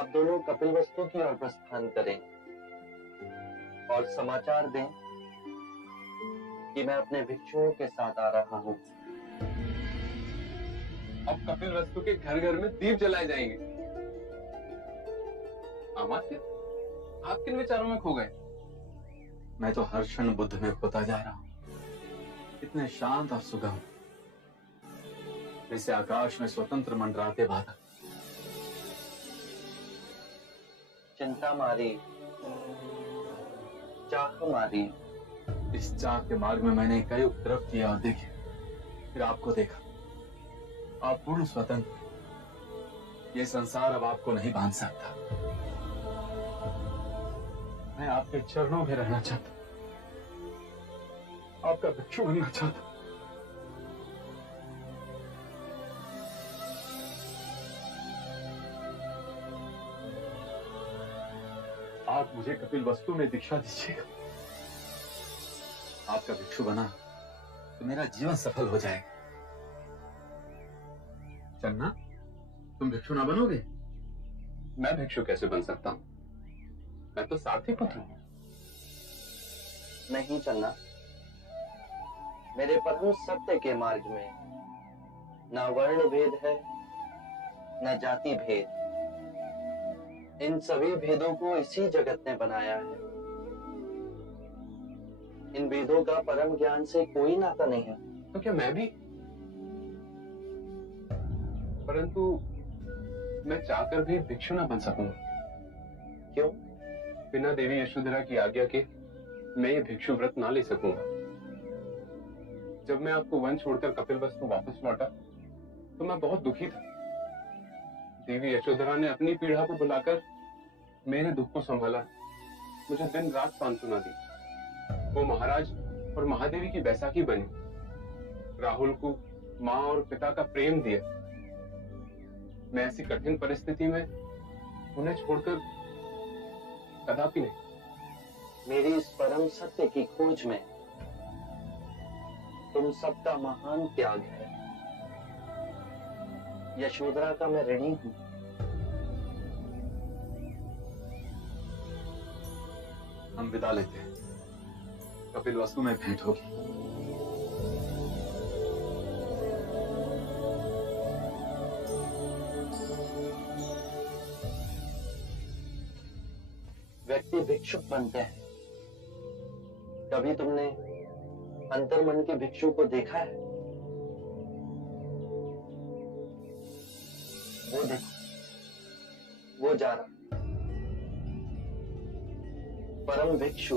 आप दोनों कपिलवस्तु की ओर प्रस्थान करें और समाचार दें कि मैं अपने भिक्षुओं के साथ आ रहा हूं। अब कपिलवस्तु के घर घर में दीप जलाए जाएंगे। अमात्य, आप किन विचारों में खो गए? मैं तो हर क्षण बुद्ध में खोता जा रहा हूं। इतने शांत और सुगम, जैसे आकाश में स्वतंत्र मंडराते बादल। चिंता मारी, चाह मारी। इस चाह के मार्ग में मैंने कई उपद्रव किए और देखे, फिर आपको देखा। आप पूर्ण स्वतंत्र। ये संसार अब आपको नहीं बांध सकता। मैं आपके चरणों में रहना चाहता, आपका भिक्षु बनना चाहता। आप मुझे कपिलवस्तु में दीक्षा दीजिएगा। आपका भिक्षु बना तो मेरा जीवन सफल हो जाएगा। चन्ना, तुम भिक्षु ना बनोगे? मैं भिक्षु कैसे बन सकता हूं? मैं तो सारथी पुत्र हूं। नहीं चन्ना, मेरे परम सत्य के मार्ग में न वर्ण भेद है, न जाति भेद। इन सभी भेदों को इसी जगत ने बनाया है। इन भेदों का परम ज्ञान से कोई नाता नहीं है। तो क्या मैं भी? परंतु मैं चाहकर भी भिक्षु ना बन सकूंगा। क्यों? बिना देवी यशोधरा की आज्ञा के मैं ये भिक्षु व्रत ना ले सकूंगा। जब मैं आपको वन छोड़कर कपिलवस्तु वापस लौटा तो मैं बहुत दुखी था। देवी यशोधरा ने अपनी पीढ़ा को बुलाकर मेरे दुख को संभाला, मुझे दिन रात सांत्वना दी। वो महाराज और महादेवी की बैसाखी बनी, राहुल को माँ और पिता का प्रेम दिया। मैं ऐसी कठिन परिस्थिति में उन्हें छोड़कर कदापि नहीं। मेरी इस परम सत्य की खोज में तुम सबका महान त्याग है। यशोधरा का मैं ऋणी हूं। हम विदा लेते हैं, कपिलवस्तु में भेंट होगी। व्यक्ति भिक्षुक बनते हैं। कभी तुमने अंतर्मन के भिक्षु को देखा है? वो देखो, वो जा रहा परम भिक्षु।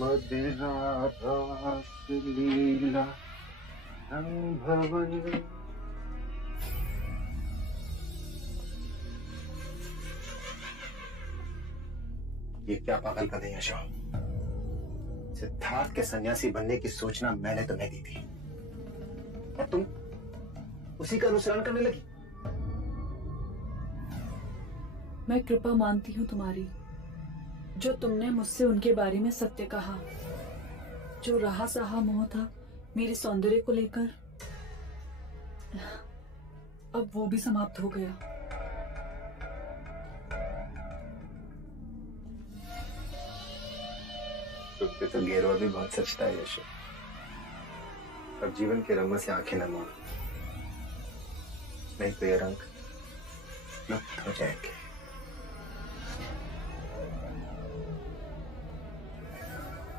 मदिरा रास लीला भवन। ये क्या पागलपन है यशो? सिद्धार्थ के सन्यासी बनने की सूचना मैंने तुम्हें दी थी और तुम उसी का अनुसरण करने लगी। मैं कृपा मानती हूँ तुम्हारी, जो तुमने मुझसे उनके बारे में सत्य कहा। जो रहा सहा मोह था मेरे सौंदर्य को लेकर, अब वो भी समाप्त हो गया। तुझे तो गेरवा भी बहुत सचता है यशो। अब जीवन के रंगों से आंखें न मोड़, नहीं तो ये रंग लुप्त हो जाएंगे।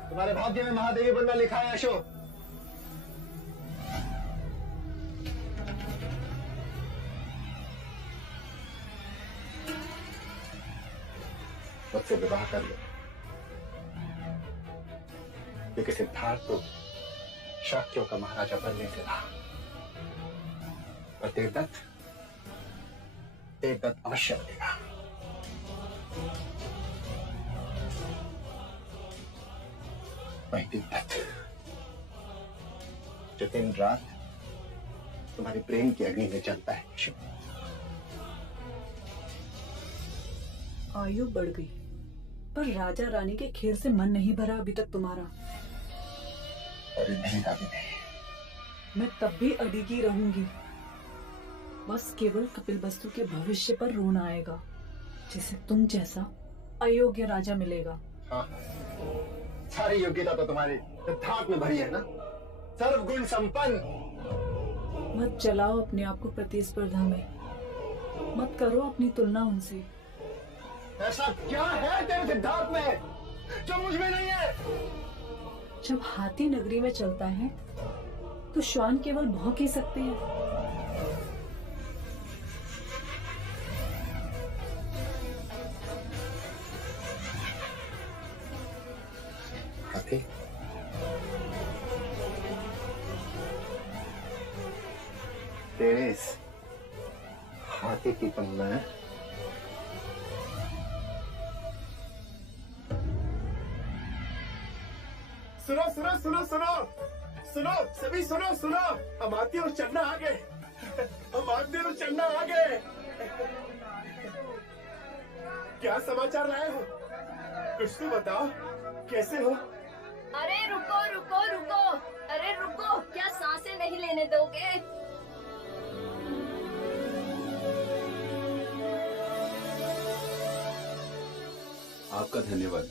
तुम्हारे भाग्य में महादेवी बनना लिखा है यशो। मुझसे विवाह कर लो, क्योंकि सिद्धार्थ तो शाक्यों का महाराजा बनने से रहा। और देवदत्त अवश्य बनेगा। वही देवदत्त जो दिन रात तुम्हारे प्रेम की अग्नि में जलता है यशो। आयु बढ़ गई, पर राजा रानी के खेल से मन नहीं भरा अभी तक तुम्हारा। अरे नहीं दादी नहीं। मैं तब भी अड़िगी रहूंगी। बस केवल कपिल वस्तु के भविष्य पर रोना आएगा, जिसे तुम जैसा अयोग्य राजा मिलेगा। हाँ, सारी योग्यता तो तुम्हारी सिद्धार्थ में भरी है ना, सर्वगुण संपन्न। मत जलाओ अपने आप को प्रतिस्पर्धा में, मत करो अपनी तुलना उनसे। ऐसा क्या है तेरे सिद्धार्थ में जो मुझ में नहीं है? जब हाथी नगरी में चलता है तो श्वान केवल भौंक ही सकते हैं। हाथी? तेरे इस हाथी की तो मैं सुनो सुनो सुनो सुनो सुनो, सभी सुनो सुनो, अमात्य और चन्ना आ गए। अमात्य और चन्ना आ गए। क्या समाचार लाए हो? कुछ तो बताओ, कैसे हो? अरे रुको रुको रुको, अरे रुको, क्या सांसें नहीं लेने दोगे? आपका धन्यवाद।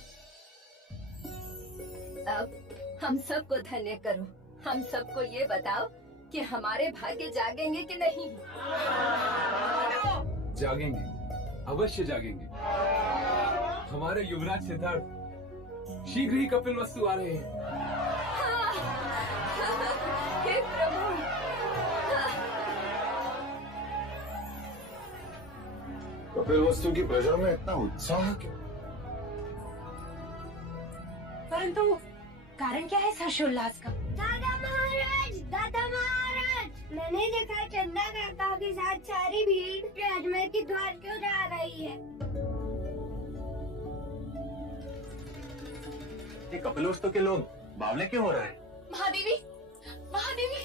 अब हम सबको धन्य करो। हम सबको ये बताओ कि हमारे भाग्य जागेंगे कि नहीं। जागेंगे, अवश्य जागेंगे। हमारे युवराज सिद्धार्थ शीघ्र ही कपिल वस्तु आ रहे हैं। हे प्रभु, कपिल वस्तु की प्रजा में इतना उत्साह क्यों? परंतु कारण क्या है इस हर्षोल्लास का? दादा महाराज, मैंने देखा चंदा काका के साथ सारी भीड़ राजमहल के द्वार क्यों जा रही है? ये कपिलवस्तु के लोग बावले क्यों हो रहे हैं? महादेवी, महादेवी,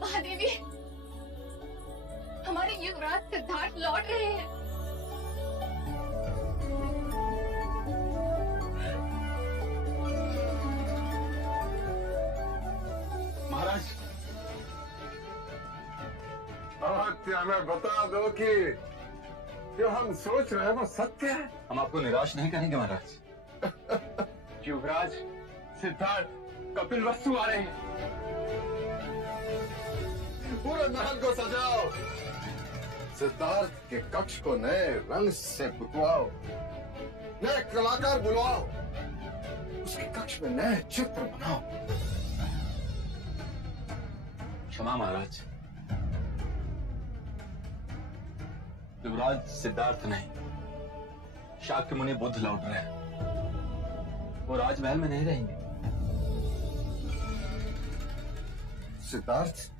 महादेवी, हमारे युवराज सिद्धार्थ लौट रहे हैं। महाराज, क्या हमें बता दो कि जो हम सोच रहे हैं वो सत्य है? हम आपको निराश नहीं करेंगे महाराज। युवराज सिद्धार्थ कपिल वस्तु आ रहे हैं। पूरे महल को सजाओ, सिद्धार्थ के कक्ष को नए रंग से पुतवाओ, नए कलाकार बुलवाओ, उसके कक्ष में नए चित्र बनाओ। क्षमा महाराज, युवराज सिद्धार्थ नहीं, शाक्य मुनि बुद्ध लौट रहे हैं। वो राजमहल में नहीं रहेंगे। सिद्धार्थ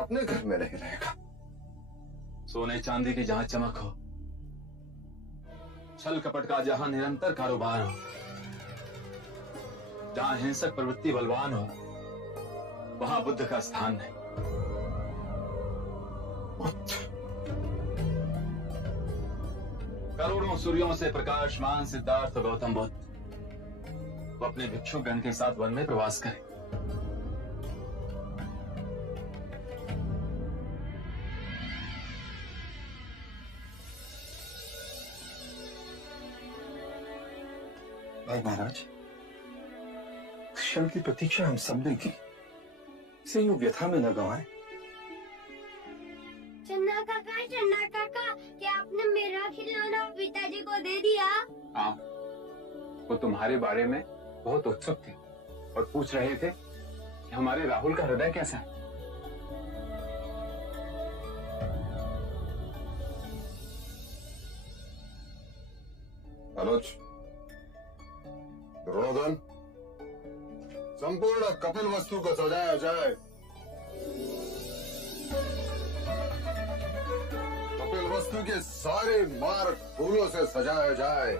अपने घर में नहीं रहेगा। सोने चांदी की जहां चमक हो, छल कपट का जहां निरंतर कारोबार हो, जहां हिंसक प्रवृत्ति बलवान हो, वहां बुद्ध का स्थान नहीं। करोड़ों सूर्यों से प्रकाशमान सिद्धार्थ गौतम बुद्ध वो अपने भिक्षु गण के साथ वन में प्रवास करें। भाई महाराज, क्षण की प्रतीक्षा हम सबने की, इसे यूं व्यथा में न गंवाएं। चन्ना काका, क्या आपने मेरा खिलौना पिताजी को दे दिया? हाँ, वो तुम्हारे बारे में बहुत उत्सुक थे और पूछ रहे थे कि हमारे राहुल का हृदय कैसा है। अनुज, द्रोणोदन, संपूर्ण कपिल वस्तु को सजाया जाए। कपिल वस्तु के सारे मार्ग फूलों से सजाया जाए।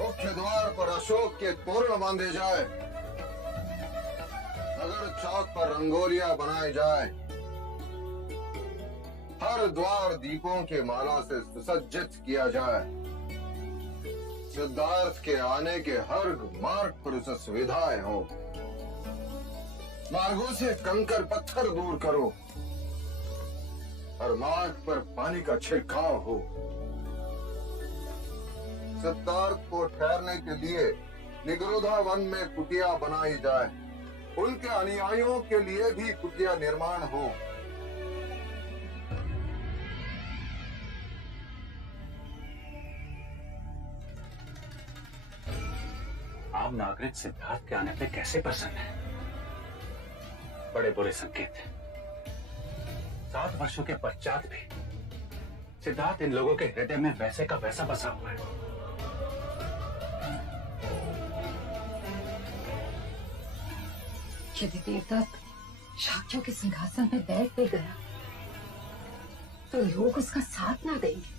मुख्य द्वार पर अशोक के तोरण बांधे जाए। नगर चौक पर रंगोलियां बनाई जाए। हर द्वार दीपों के माला से सुसज्जित किया जाए। सिद्धार्थ के आने के हर मार्ग पर उसे सुविधाएं हो। मार्गों से कंकर पत्थर दूर करो और मार्ग पर पानी का छिड़काव हो। सिद्धार्थ को ठहरने के लिए निगरोधा वन में कुटिया बनाई जाए। उनके अनुयायियों के लिए भी कुटिया निर्माण हो। आम नागरिक सिद्धार्थ के आने पे कैसे प्रसन्न है? बड़े बुरे संकेत हैं। 7 वर्षों के पश्चात भी सिद्धार्थ इन लोगों के हृदय में वैसे का वैसा बसा हुआ है। यदि देवदत्त शाक्यों के सिंहासन पे बैठ भी गया तो लोग उसका साथ ना देंगे।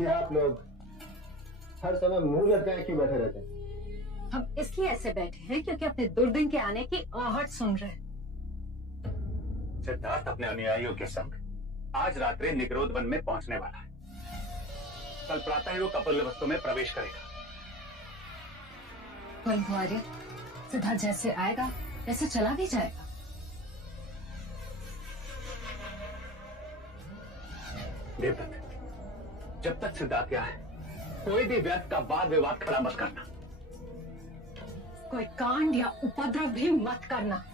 ये आप लोग हर समय मुंह लटकाए क्यों बैठे रहते हैं? हम इसलिए ऐसे बैठे हैं क्योंकि अपने दुर्दिन के आने की आहट सुन रहे हैं। सिद्धार्थ अपने अनुयायियों के संग आज रात्रि निगरोध वन में पहुंचने वाला है। कल प्रातः ही वो कपिलवस्तु में प्रवेश करेगा। परंतु आर्य, सिद्धार्थ जैसे आएगा वैसे चला भी जाएगा। देवदत्त, जब तक सिद्धार्थ यहाँ है कोई भी व्यर्थ का वाद विवाद खड़ा मत करना। कोई कांड या उपद्रव भी मत करना।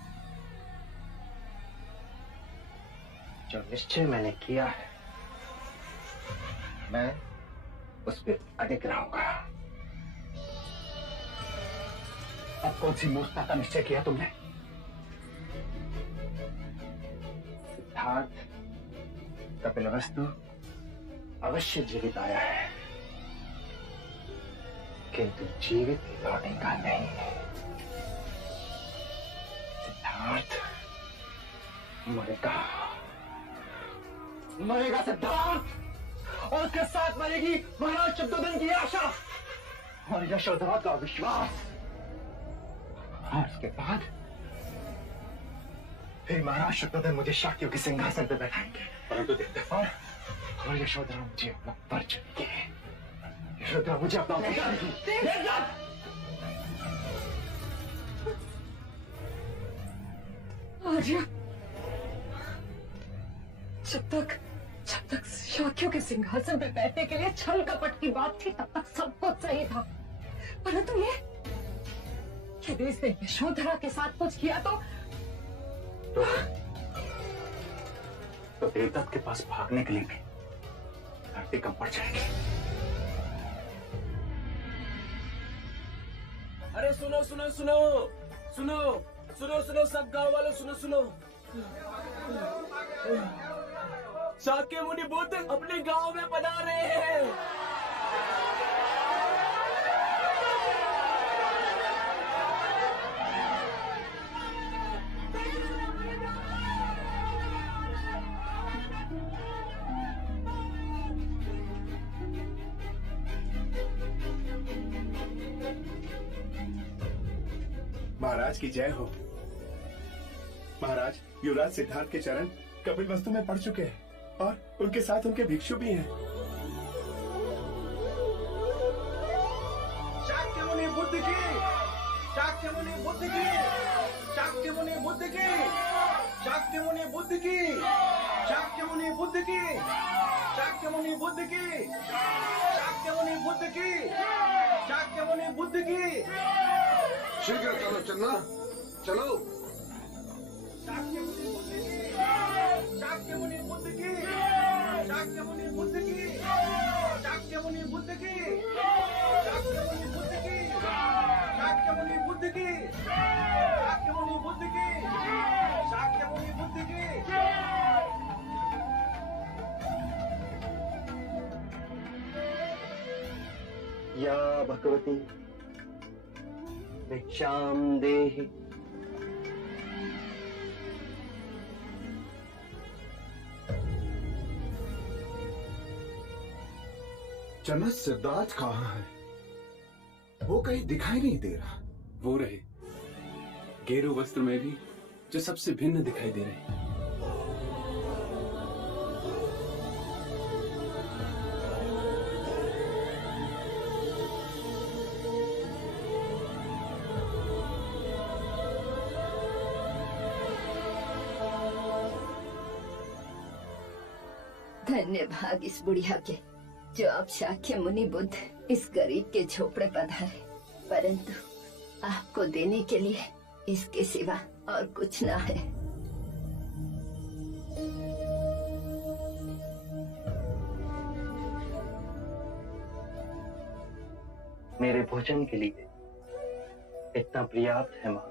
जो निश्चय मैंने किया है मैं उस पर अडिग रहूंगा। अब कौन सी मूर्खता का निश्चय किया तुमने? सिद्धार्थ कपिलवस्तु अवश्य जीवित आया है, किंतु जीवित लौटेगा नहीं। सिद्धार्थ मरेगा, मरेगा सिद्धार्थ, और उसके साथ मरेगी महाराज शुद्धोधन की आशा और यशोधरा का विश्वास। और उसके बाद फिर महाराज शुद्धोधन मुझे शाक्यों के सिंहासन पर बैठाएंगे। परंतु देवदत्त, और यशोधरा मुझे अपना पर चढ़ेगी। यशोधरा मुझे अपना पर चढ़ेगी। आर्य, जब तक शाक्यों के सिंहासन पे बैठने के लिए छल कपट की बात थी तब तक सब कुछ सही था। परंतु ये इसने यशोधरा के साथ कुछ किया तो देवदत्त के पास भागने के लिए भी धरती कम पड़ जाएगी। अरे सुनो सुनो सुनो सुनो सुनो सुनो, सब गांव वालों सुनो सुनो। शाक्य मुनि बुद्ध अपने गांव में पधार रहे हैं। महाराज की जय हो। महाराज, युवराज सिद्धार्थ के चरण कपिलवस्तु में पड़ चुके हैं और उनके साथ उनके भिक्षु भी हैं। शाक्य मुनि बुद्ध की, शाक्य मुनि बुद्ध की, शाक्य मुनि बुद्ध की, शाक्य मुनि बुद्ध की, शाक्य मुनि बुद्ध की, शाक्य मुनि बुद्ध की, शाक्य मुनि बुद्ध की, शाक्य मुनि बुद्ध की। शीघ्र चलो चन्ना, चलो। शाक्य मुनि बुद्ध की, शाक्य मुनि बुद्ध की, शाक्य मुनि बुद्ध की, शाक्य मुनि बुद्ध की, शाक्य मुनि बुद्ध की, शाक्य मुनि बुद्ध की, शाक्य मुनि बुद्ध की, शाक्य मुनि बुद्ध की। या भगवती भिक्षाम देहि। चन्ना, सिद्धार्थ कहाँ है? वो कहीं दिखाई नहीं दे रहा। वो रहे गेरू वस्त्र में भी जो सबसे भिन्न दिखाई दे रहे। धन्य भाग इस बुढ़िया के जो अब शाक्य मुनि बुद्ध इस गरीब के झोपड़े पधारे, परंतु आपको देने के लिए इसके सिवा और कुछ ना है। मेरे भोजन के लिए इतना पर्याप्त है मां।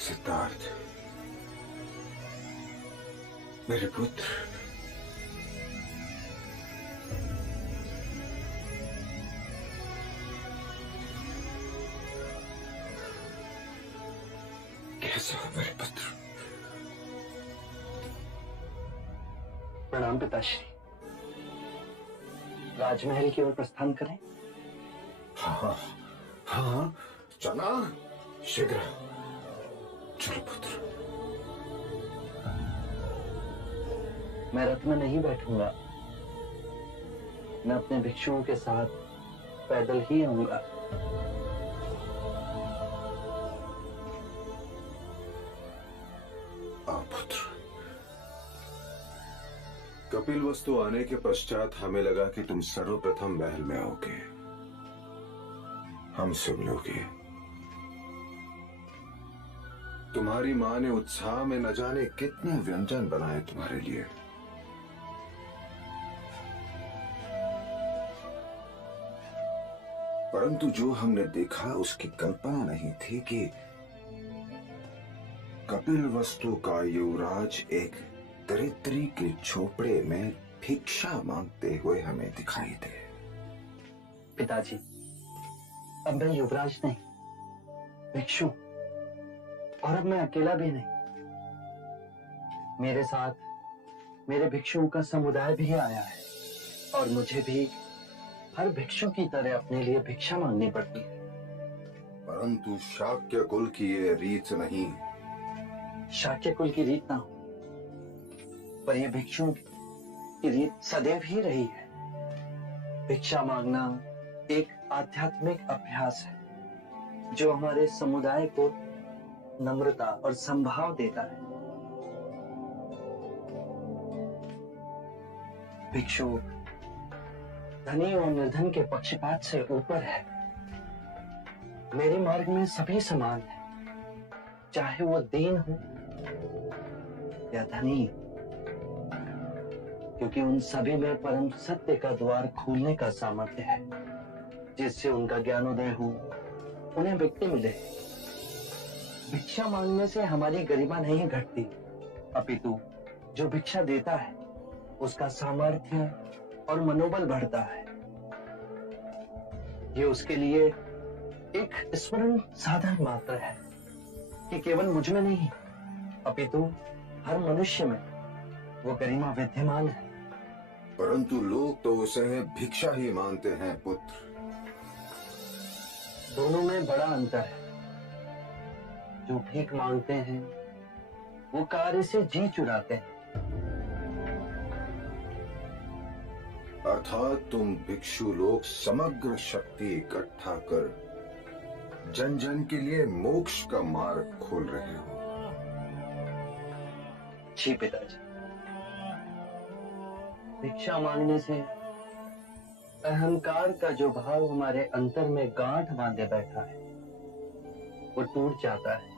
सिद्धार्थ, मेरे पुत्र, कैसे हो मेरे पुत्र? प्रणाम पिताश्री। राजमहल की ओर प्रस्थान करें? हाँ हाँ, चला शीघ्र चलो पुत्र। मैं रथ में नहीं बैठूंगा, मैं अपने भिक्षुओं के साथ पैदल ही आऊंगा। आओ पुत्र। कपिलवस्तु आने के पश्चात हमें लगा कि तुम सर्वप्रथम महल में आओगे, हमसे मिलोगे। तुम्हारी मां ने उत्साह में न जाने कितने व्यंजन बनाए तुम्हारे लिए। परंतु जो हमने देखा उसकी कल्पना नहीं थी कि कपिलवस्तु का युवराज एक दरिद्री के झोपड़े में भिक्षा मांगते हुए हमें दिखाई दे। पिताजी, अब मैं युवराज नहीं, भिक्षु, और अब मैं अकेला भी नहीं। मेरे साथ मेरे भिक्षुओं का समुदाय भी आया है और मुझे भी हर भिक्षु की तरह अपने लिए भिक्षा मांगनी पड़ती है। परंतु शाक्य कुल की ये रीत नहीं। शाक्य कुल की रीत ना हो, पर यह भिक्षुओं की रीत सदैव ही रही है। भिक्षा मांगना एक आध्यात्मिक अभ्यास है जो हमारे समुदाय को नम्रता और संभाव देता है। भिक्षु धनी और निर्धन के पक्षपात से ऊपर है। मेरे मार्ग में सभी समान है, चाहे वो दीन हो या धनी, क्योंकि उन सभी में परम सत्य का द्वार खोलने का सामर्थ्य है, जिससे उनका ज्ञानोदय हो, उन्हें व्यक्ति मिले। भिक्षा मांगने से हमारी गरिमा नहीं घटती, अपितु जो भिक्षा देता है उसका सामर्थ्य और मनोबल बढ़ता है। ये उसके लिए एक स्मरण साधन मात्र है कि केवल मुझ में नहीं, अपितु हर मनुष्य में वो गरिमा विद्यमान है। परंतु लोग तो उसे भिक्षा ही मानते हैं पुत्र। दोनों में बड़ा अंतर है। जो भीख मांगते हैं वो कार्य से जी चुराते हैं। अर्थात तुम भिक्षु लोग समग्र शक्ति इकट्ठा कर जन जन के लिए मोक्ष का मार्ग खोल रहे हो। जी पिताजी, भिक्षा मांगने से अहंकार का जो भाव हमारे अंतर में गांठ बांधे बैठा है वो टूट जाता है।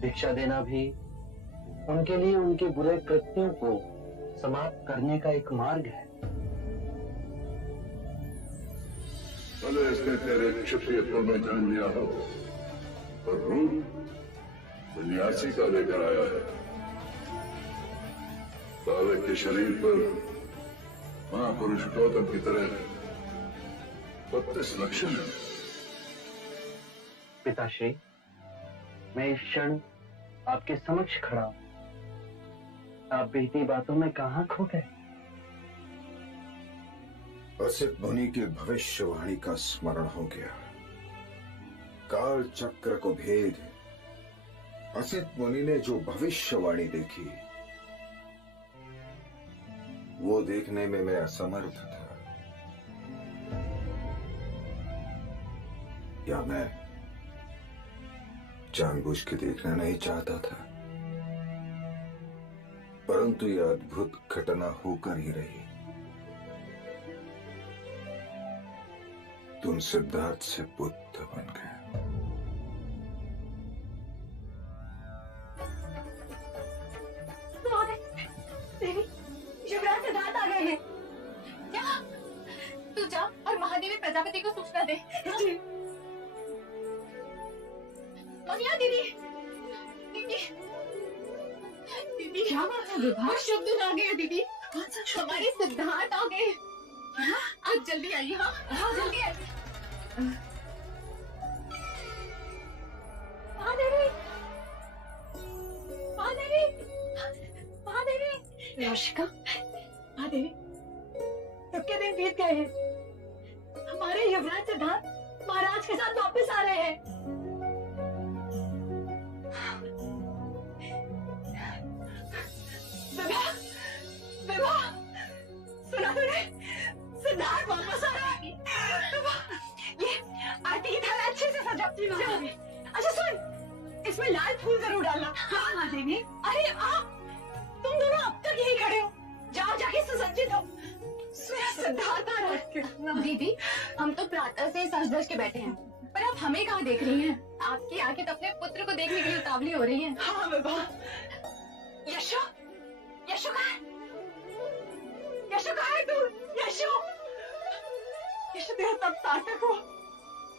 भिक्षा देना भी उनके लिए उनके बुरे कृत्यों को समाप्त करने का एक मार्ग है। भले इसने तेरे क्षत्रियत्व में जन्म लिया हो, पर रूप सन्यासी का लेकर आया है। बालक के शरीर पर महापुरुष गौतम की तरह 32 लक्षण है। पिताश्री, मैं इस क्षण आपके समक्ष खड़ा हूं। आप बीती बातों में कहां खो गए? असित मुनि की भविष्यवाणी का स्मरण हो गया। काल चक्र को भेद असित मुनि ने जो भविष्यवाणी देखी वो देखने में मैं असमर्थ था, या मैं जानबूझ के देखना नहीं चाहता था, परंतु यह अद्भुत घटना होकर ही रही। तुम सिद्धार्थ से पुत्र बन गए। देवी, युवराज सिद्धार्थ आ गए हैं। क्या? तू जा और महादेवी प्रजापति को सूचना दे। जी। मनिया दीदी, दीदी, दीदी, क्या बात है विभा? शब्द आ गए दीदी। कौन सा शब्द? हमारे सिद्धार्थ आ गए। आज जल्दी आइए। हाँ, जल्दी आइए। महादेवी, महादेवी, महादेवी, यशिका, महादेवी, कितने दिन बीत गए हैं। हमारे युवराज सिद्धार्थ महाराज के साथ वापस आ रहे हैं। विभा, विभा, सुना तूने? सिद्धार्थ वापस आ रहा है। ये आरती की थाला अच्छे से सजा। अच्छा सुन, इसमें लाल फूल जरूर डालना। हाँ महादेवी। अरे आप तुम दोनों अब तक यही खड़े हो, जाओ जाके सुसज्जित हो। सिद्धार्थ आ रहा है। दीदी, हम तो प्रातः से सज धज के बैठे हैं, पर आप हमें कहाँ देख रही हैं? आपकी आंखें तो अपने पुत्र को देखने के लिए उतावली हो रही हैं। हाँ बाबा। यशो, यशो कहाँ है? यशो कहाँ है तू? यशो, यशो तेरा तब सार्थक हुआ।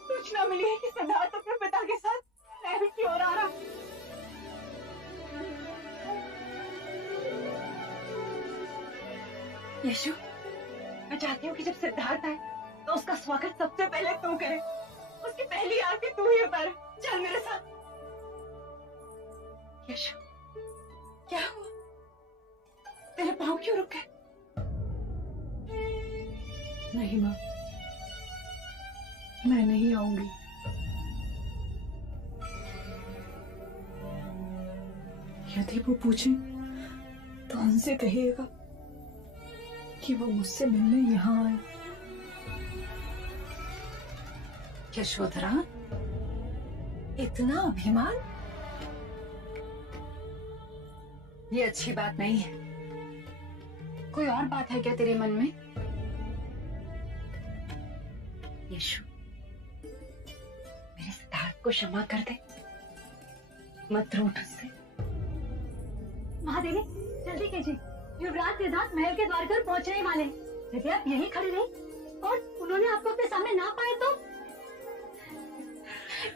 सूचना मिली है कि सिद्धार्थ अपने पिता के साथ महल की ओर आ रहा। यशो, मैं चाहती हूँ कि जब सिद्धार्थ आए तो उसका स्वागत सबसे पहले तू करे। उसकी पहली आरती तू ही उतारे। चल मेरे साथ। यशो, क्या हुआ? तेरे पाँव क्यों रुक गए? नहीं माँ, मैं नहीं आऊंगी। यदि वो पूछे तो उनसे कहिएगा कि वो मुझसे मिलने यहाँ आए। यशोधरा, इतना अभिमान? ये अच्छी बात नहीं है। कोई और बात है क्या तेरे मन में? यशु, मेरे सिद्धार्थ को क्षमा कर दे, मत रूठ उससे। महादेवी, जल्दी कीजिए, युवराज सिद्धार्थ महल के द्वार पर पहुंचने वाले। यदि आप यहीं खड़े रहे और उन्होंने आपको अपने सामने ना पाए तो?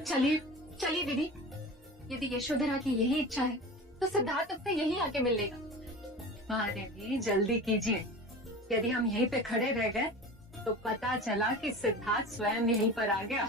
चलिए चलिए दीदी, यदि यशोधरा की यही इच्छा है तो सिद्धार्थ उससे यहीं आके मिल लेगा। महादेवी, जल्दी कीजिए। यदि हम यहीं पे खड़े रह गए तो पता चला कि सिद्धार्थ स्वयं यहीं पर आ गया।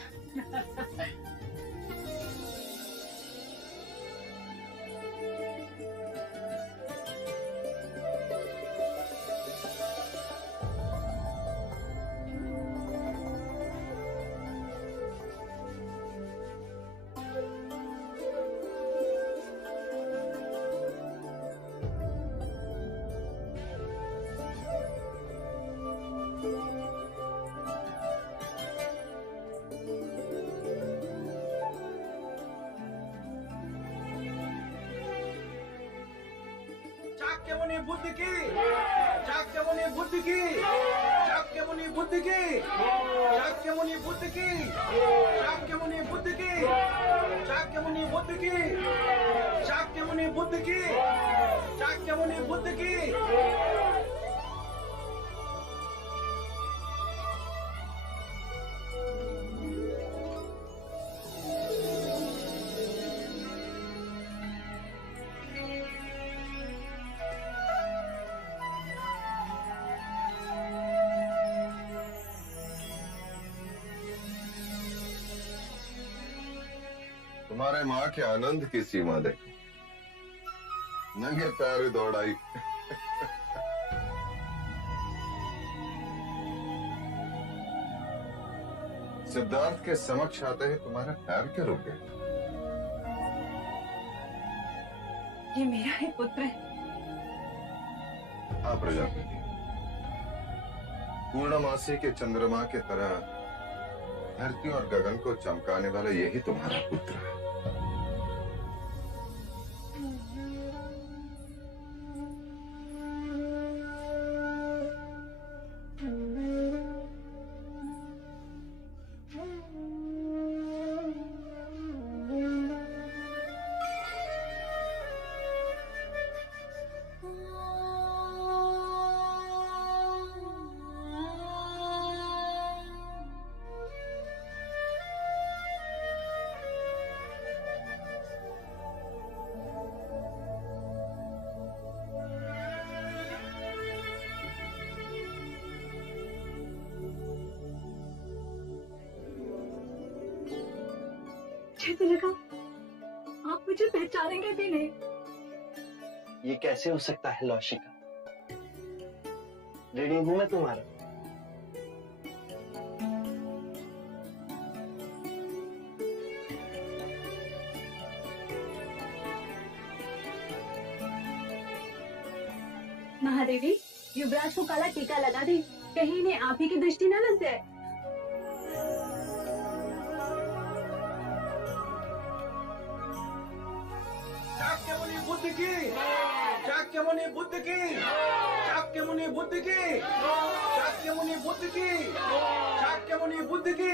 बुद्ध की, शाक्यमुनि बुद्ध की, शाक्यमुनि बुद्ध की, शाक्यमुनि बुद्ध की, शाक्यमुनि बुद्ध की, शाक्यमुनि बुद्ध की, शाक्यमुनि बुद्ध की, शाक्यमुनि बुद्ध की। तुम्हारे माँ के आनंद की सीमा देखो, नंगे पैर दौड़ाई। सिद्धार्थ के समक्ष आते ही तुम्हारे पैर क्यों रुक गए? ये मेरा ही पुत्र है। हाँ प्रजापति, पूर्णमासी के चंद्रमा की तरह धरती और गगन को चमकाने वाला यही तुम्हारा पुत्र है। मुझे तो लगा आप मुझे पहचानेंगे भी नहीं। ये कैसे हो सकता है लौशिका? रेडी हूं मैं तुम्हारा। महादेवी, युवराज को काला टीका लगा दे, कहीं इन्हें आप ही की दृष्टि न लग जाए। शाक्यमुनि बुद्ध की, शाक्यमुनि बुद्ध की, शाक्यमुनि बुद्ध की, शाक्यमुनि बुद्ध की, शाक्यमुनि बुद्ध की।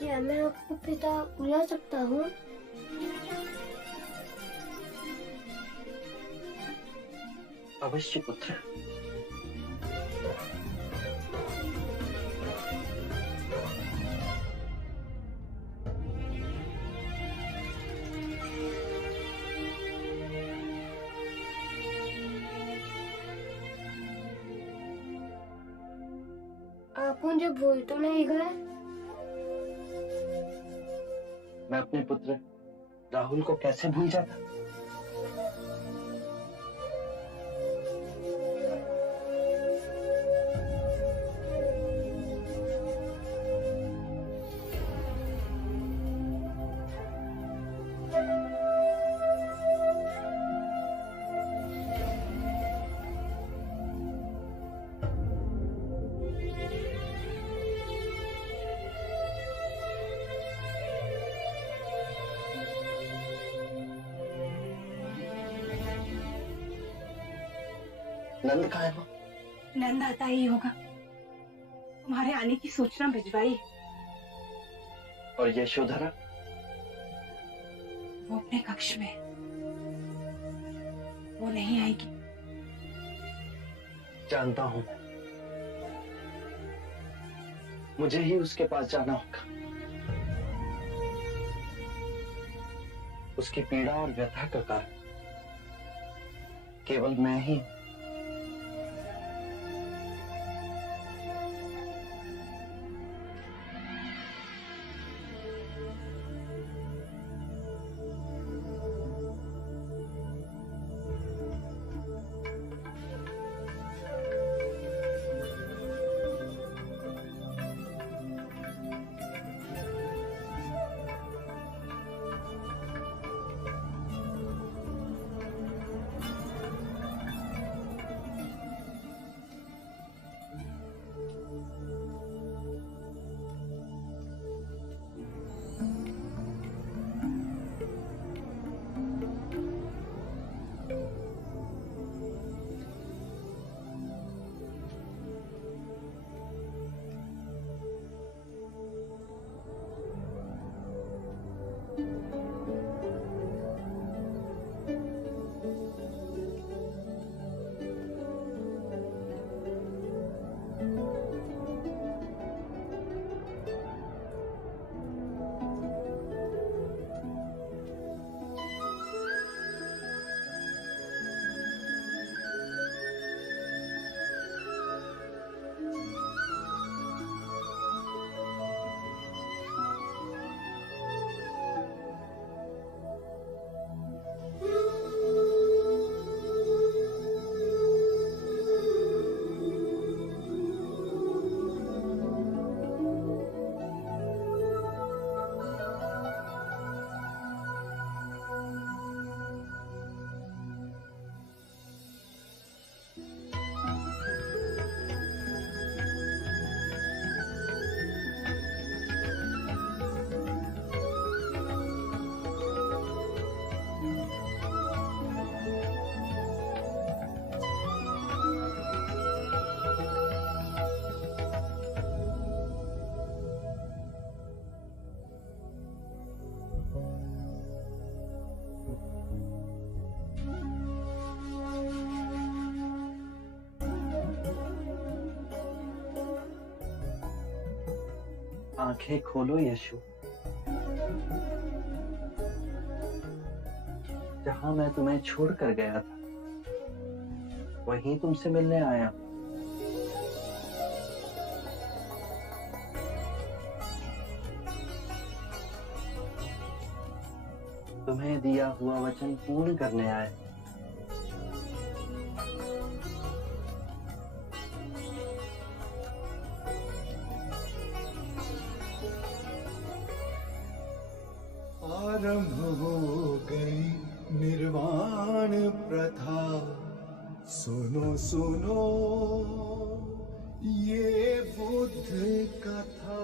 क्या मैं आपको पिता बुला सकता हूँ? अवश्य पुत्र। आप मुझे भूल तो नहीं गए? मैं अपने पुत्र राहुल को कैसे भूल जाता? नंद कहाँ है वो? नंद आता ही होगा, तुम्हारे आने की सूचना भिजवाई है। और यशोधरा? वो अपने कक्ष में, वो नहीं आएगी। जानता हूं, मुझे ही उसके पास जाना होगा। उसकी पीड़ा और व्यथा का कारण केवल मैं ही हूं। आंखें खोलो यशु। जहां मैं तुम्हें छोड़कर गया था, वहीं तुमसे मिलने आया। तुम्हें दिया हुआ वचन पूर्ण करने आए। आरंभ हो गई निर्वाण प्रथा, सुनो सुनो ये बुद्ध कथा।